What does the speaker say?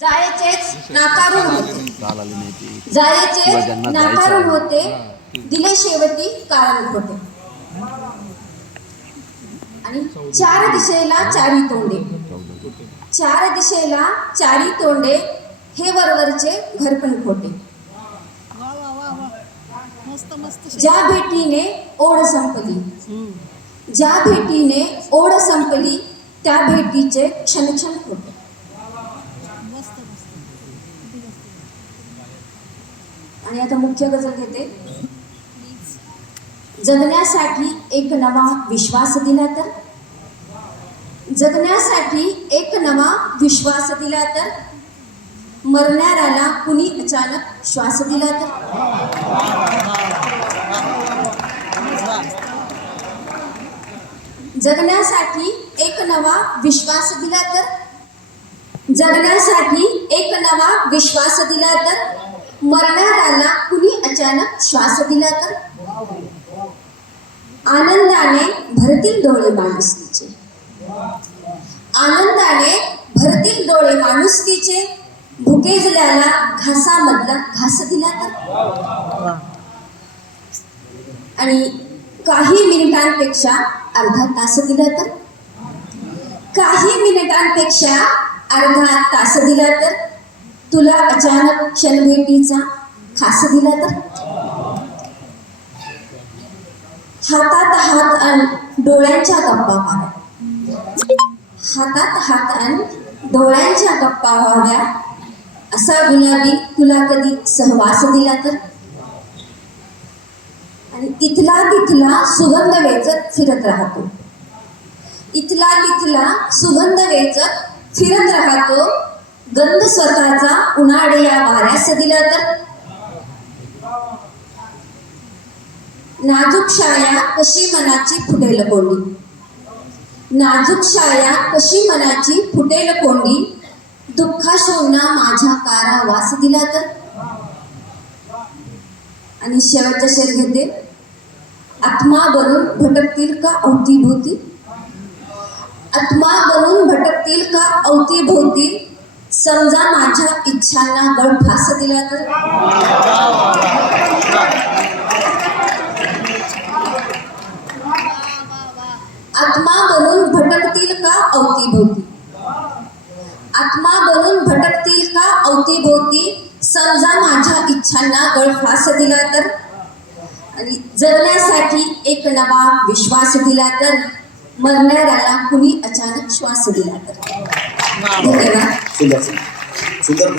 जायचेच नाकारून होते, जायचेच नाकारून होते, दिले शेवटी कारण होते. आणि चार दिशेला चारी तोंडे, चार दिशेला चारी तोंडे, हे वरवरचे घर पण खोटे. ज्या भेटीने ओढ संपली, ज्या भेटीने ओढ संपली, त्या भेटीचे क्षण क्षण खोटे. आणि आता मुख्य गझल घेते. जगण्यासाठी एक नवा विश्वास दिला तर, जगण्यासाठी एक नवा विश्वास दिला तर, मरणाऱ्याला कुणी अचानक श्वास दिला तर. जगण्यासाठी एक नवा विश्वास दिला तर, जगण्यासाठी एक नवा विश्वास दिला तर, मरणाऱ्याला कुणी अचानक श्वास दिला तर. आनंदाने भरतील डोळे माणुसकीचे, आनंदाने भरतील डोळे माणुसकीचे, भुकेजल्याला घासामधला घास दिला तर. आणि काही मिनिटांपेक्षा अर्धा तास दिला तर, काही मिनिटांपेक्षा अर्धा तास दिला तर, तुला अचानक क्षणभेटीचा खास दिला तर. हातात हात आण डोळ्यांच्या गप्पा व्हाव्या, हातात हात आण डोळ्यांच्या गप्पा व्हाव्या, असा गुलाबी तुला कधी सहवास दिला तर. आणि इथला तिथला सुगंध वेचत फिरत राहतो, इथला तिथला सुगंध वेचत फिरत राहतो, गंध स्वतःचा उन्हाळे या वाऱ्यास दिला तर. नाजूक छाया कशी मनाची फुटेल कोंडी, नाजूक छाया कशी मनाची फुटेल कोंडी, दुःखाशोना माझ्या कारावास दिला तर. आणि शेवटचा शेर घेते. आत्मा बनून भटकतील का अवतीभोवती, आत्मा बनून भटकतील का अवतीभोवती, समजा माझ्या इच्छांना गळफास दिला तर. आत्मा बनून भटकतील का अवतीभोवती, आत्मा बनून भटकतील का अवतीभोवती, समजा माझ्या इच्छांना गळफास दिला तर. आणि जगण्यासाठी एक नवा विश्वास दिला तर, मरणाऱ्याला कुणी अचानक श्वास दिला तर. धन्यवाद. सुंदर सुंदर